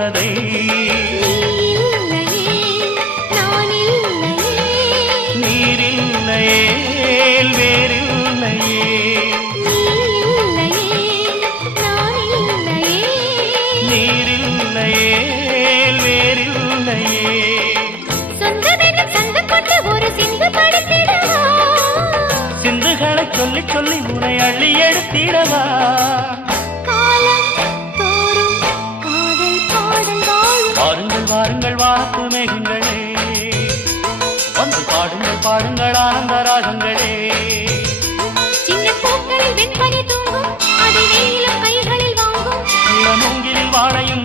தேவதை நீரில்லையே வேறில்லையே நீரில்லையே வேறில்லையே சிந்துகளை சொல்லி சொல்லி உனை அள்ளி எடுத்திடவா வாருங்கள் வாருங்கள் வாக்கு மேகங்களே வந்து பாடுங்கள் பாடுங்கள் ஆனந்த ராகங்களே சின்ன பூக்களில் வெண்பனி தூங்கும் அதை வெயிலும் கைகளில் வாங்கும் மூங்கிலில் வாழையும்